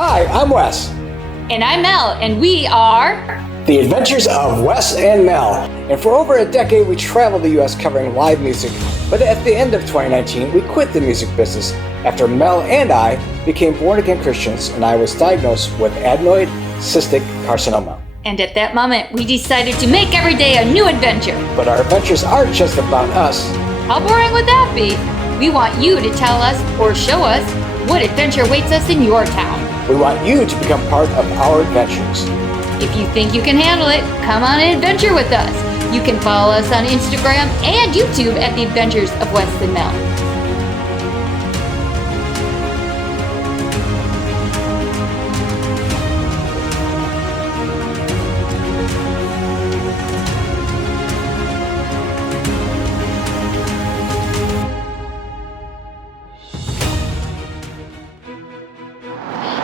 Hi, I'm Wes. And I'm Mel, and we are The Adventures of Wes and Mel. And for over a decade, we traveled the U.S. covering live music. But at the end of 2019, we quit the music business after Mel and I became born-again Christians and I was diagnosed with adenoid cystic carcinoma. And at that moment, we decided to make every day a new adventure. But our adventures aren't just about us. How boring would that be? We want you to tell us or show us what adventure awaits us in your town. We want you to become part of our adventures. If you think you can handle it, come on an adventure with us. You can follow us on Instagram and YouTube at The Adventures of Wes and Mel.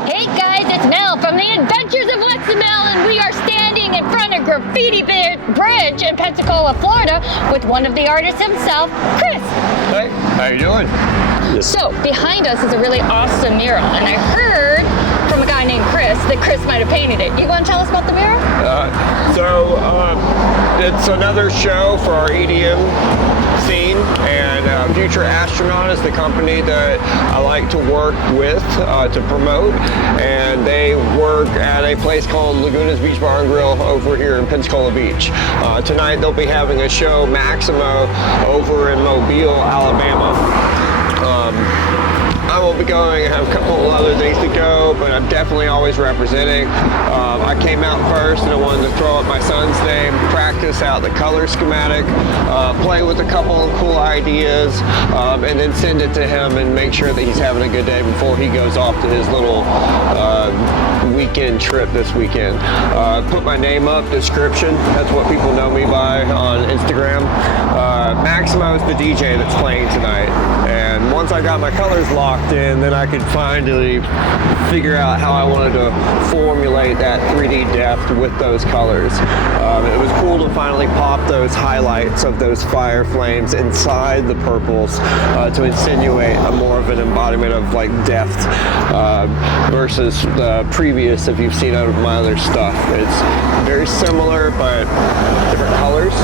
Hey guys, it's Mel from The Adventures of Wes and Mel, and we are standing in front of Graffiti Bridge in Pensacola, Florida, with one of the artists himself, Cris. Hey, how you doing? So, behind us is a really awesome mural, and I heard from a guy named Cris that Cris might have painted it. You want to tell us about the mural? It's another show for our EDM scene, and Future Astronaut is the company that I like to work with to promote, and they work at a place called Laguna's Beach Bar and Grill over here in Pensacola Beach. Tonight they'll be having a show, Maximo, over in Mobile, Alabama. I will be going. I have a couple of other things to go, but I'm definitely always representing. I came out first and I wanted to throw up my son's name, practice out the color schematic, play with a couple of cool ideas, and then send it to him and make sure that he's having a good day before he goes off to his little weekend trip this weekend. Put my name up, Descryption. That's what people know me by on Instagram. Maximo is the DJ that's playing tonight. And once I got my colors locked in, then I could finally figure out how I wanted to formulate that 3D depth with those colors. It was cool to finally pop those highlights of those fire flames inside the purples to insinuate a more of an embodiment of like depth versus the previous, if you've seen out of my other stuff. It's very similar, but different colors.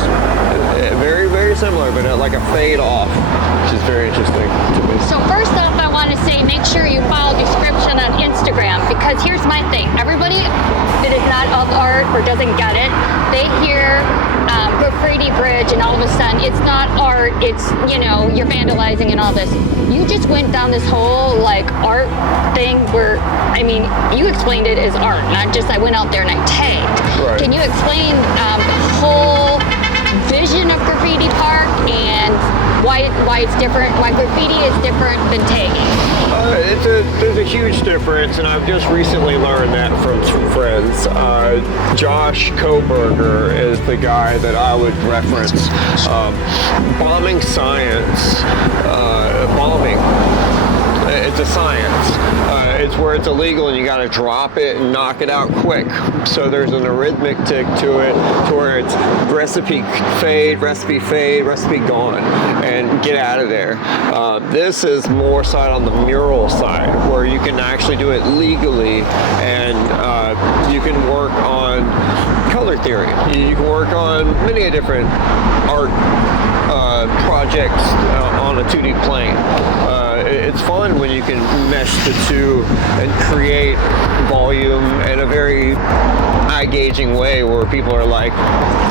Very, very similar, but like a fade off, which is very interesting to me. So first off, I want to say make sure you follow Descryption on Instagram, because here's my thing. Everybody that is not of art or doesn't get it, they hear Graffiti Bridge and all of a sudden it's not art, it's, you know, you're vandalizing and all this. You just went down this whole like art thing where, I mean, you explained it as art, not just I went out there and I tagged. Right. Can you explain the whole vision of Graffiti Park and why it's different, why graffiti is different than tagging? There's a huge difference, and I've just recently learned that from some friends. Josh Koberger is the guy that I would reference. Bombing science, bombing. It's a science. It's where it's illegal and you got to drop it and knock it out quick. So there's an arithmetic to it, to where it's recipe fade, recipe gone, and get out of there. This is more side on the mural side, where you can actually do it legally, and you can work on color theory. You can work on many different art projects on a 2D plane. It's fun when you can mesh the two and create volume in a very eye-gauging way where people are like,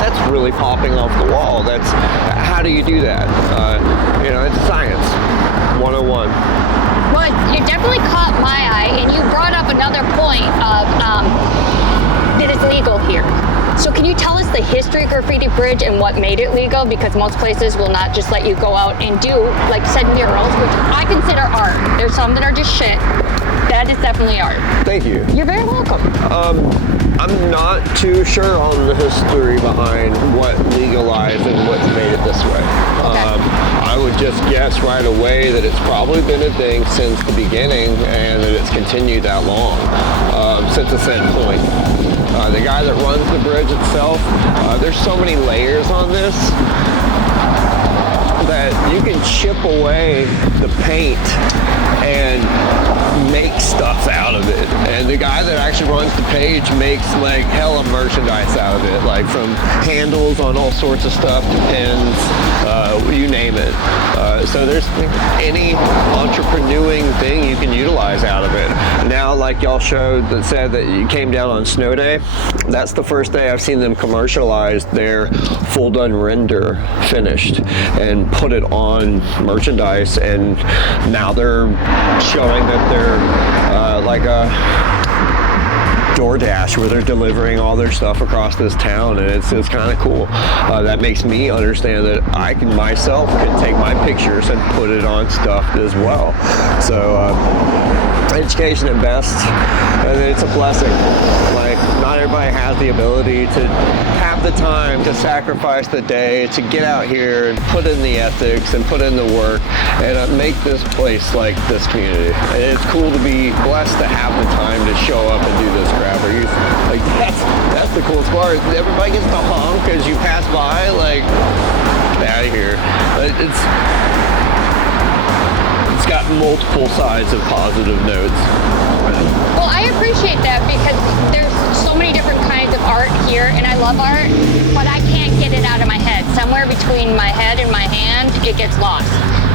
that's really popping off the wall. How do you do that? It's science 101. Well, it definitely caught my eye, and you brought up another point of that it's legal here. So can you tell us the history of Graffiti Bridge and what made it legal? Because most places will not just let you go out and do, like said, murals, which I consider art. There's some that are just shit. That is definitely art. Thank you. You're very welcome. I'm not too sure on the history behind what legalized and what made it this way. Okay. I would just guess right away that it's probably been a thing since the beginning and that it's continued that long, since a set point. The guy that runs the bridge itself, there's so many layers on this that you can chip away the paint and make stuff out of it. And the guy that actually runs the page makes like hella merchandise out of it, like from handles on all sorts of stuff to pins, you name it. So there's any entrepreneuring thing you can utilize out of it. Now, like y'all showed that said that you came down on snow day, that's the first day I've seen them commercialize their full done render finished and put it on merchandise, and now they're showing that they're like a DoorDash where they're delivering all their stuff across this town, and it's kind of cool. That makes me understand that I can myself can take my pictures and put it on stuff as well. So education at best, and it's a blessing. Like, not everybody has the ability to have the time to sacrifice the day to get out here and put in the ethics and put in the work and make this place like this community. And it's cool to be blessed to have the time to show up and do this crap. Like, that's the coolest part. Everybody gets to honk as you pass by, like, get out of here. It's got multiple sides of positive notes. Well, I appreciate that because there's so many different kinds of art here, and I love art, but I can't get it out of my head. Somewhere between my head and my hand, it gets lost.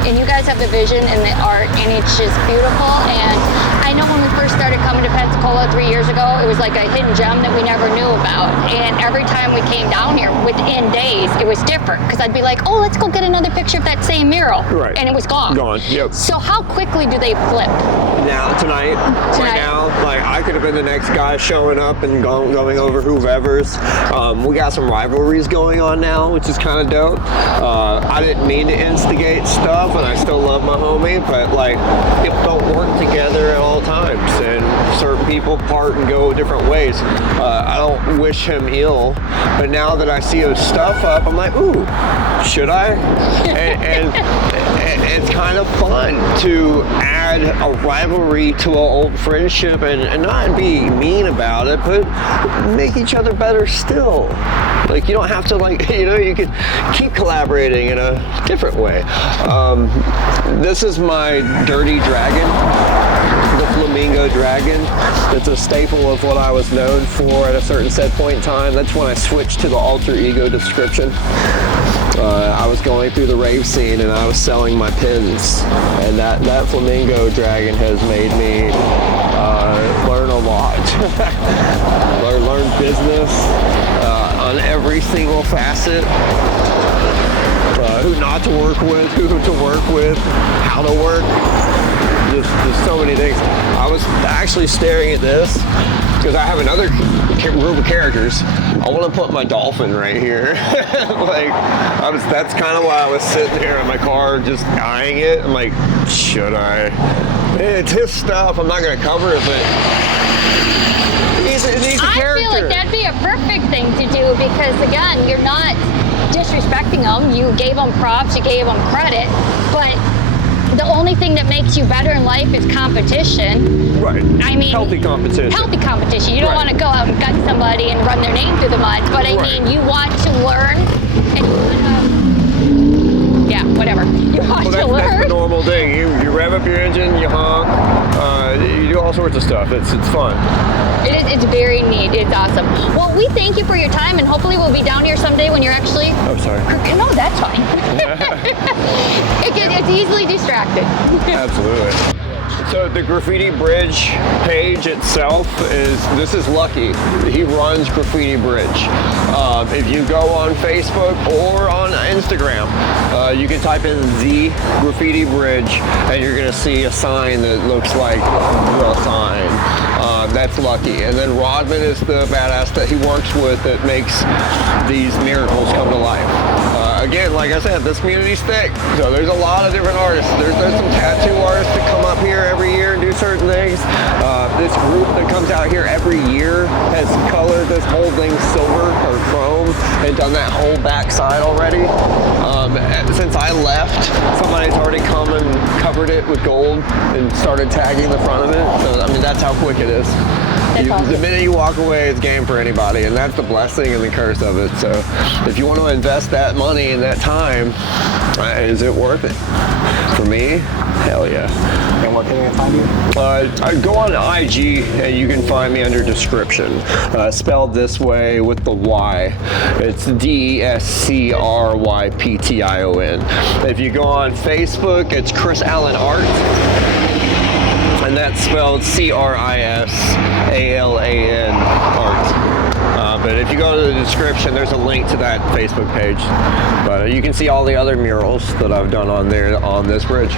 And you guys have the vision and the art, and it's just beautiful. And I know when we first started coming to Pensacola 3 years ago, it was like a hidden gem that we never knew about. And every time we came down here, within days, it was different. Because I'd be like, oh, let's go get another picture of that same mural. Right. And it was gone. Gone, yep. So how quickly do they flip? Now, tonight. Right now, like, I could have been the next guy showing up and going over whoever's. We got some rivalries going on now, which is kind of dope. I didn't mean to instigate stuff, and I still love my homie, but like, people don't work together at all times, and certain people part and go different ways. I don't wish him ill, but now that I see his stuff up, I'm like, ooh, should I? and it's kind of fun to add a rivalry to an old friendship and not be mean about it, but make each other better still. Like, you don't have to, like, you know, you could keep collaborating in a different way. This is my dirty dragon, the flamingo dragon. It's a staple of what I was known for at a certain set point in time. That's when I switched to the alter ego Descryption. I was going through the rave scene and I was selling my pins, and that flamingo dragon has made me learn a lot. learn business on every single facet. Who not to work with, who to work with, how to work. Just so many things. I was actually staring at this because I have another group of characters. I want to put my dolphin right here. Like, that's kind of why I was sitting here in my car just eyeing it. I'm like, should I? It's his stuff. I'm not going to cover it, but he's a character. I feel like that'd be a perfect thing to do because, again, you're not disrespecting them. You gave them props, you gave them credit, but the only thing that makes you better in life is competition. Right. I mean, healthy competition. Healthy competition. You don't want to go out and gut somebody and run their name through the mud, but I mean, you want to learn and yeah, whatever. You want to learn. That's the normal thing. You rev up your engine, you honk, you do all sorts of stuff. It's fun. It's very neat. It's awesome. Well, we thank you for your time, and hopefully we'll be down here someday when you're actually... Oh, sorry. No, that's fine. It's easily distracted. Absolutely. So the Graffiti Bridge page itself this is Lucky. He runs Graffiti Bridge. If you go on Facebook or on Instagram, you can type in the Graffiti Bridge and you're gonna see a sign that looks like the sign. That's Lucky. And then Rodman is the badass that he works with that makes these miracles come to life. Again, like I said, this community's thick, so there's a lot of different artists. There's some tattoo artists that come up here every year and do certain things. This group that comes out here every year has colored this whole thing silver or chrome and done that whole backside already. Since I left, somebody's already come and covered it with gold and started tagging the front of it. So, I mean, that's how quick it is. That's awesome. The minute you walk away, it's game for anybody, and that's the blessing and the curse of it. So if you want to invest that money and that time, is it worth it? For me, hell yeah. And what can they find you? Go on IG and you can find me under Descryption, spelled this way with the Y. It's Descryption. If you go on Facebook, it's Cris Alan Art, and that's spelled Crisalan Art. But if you go to the description, there's a link to that Facebook page. But you can see all the other murals that I've done on there on this bridge.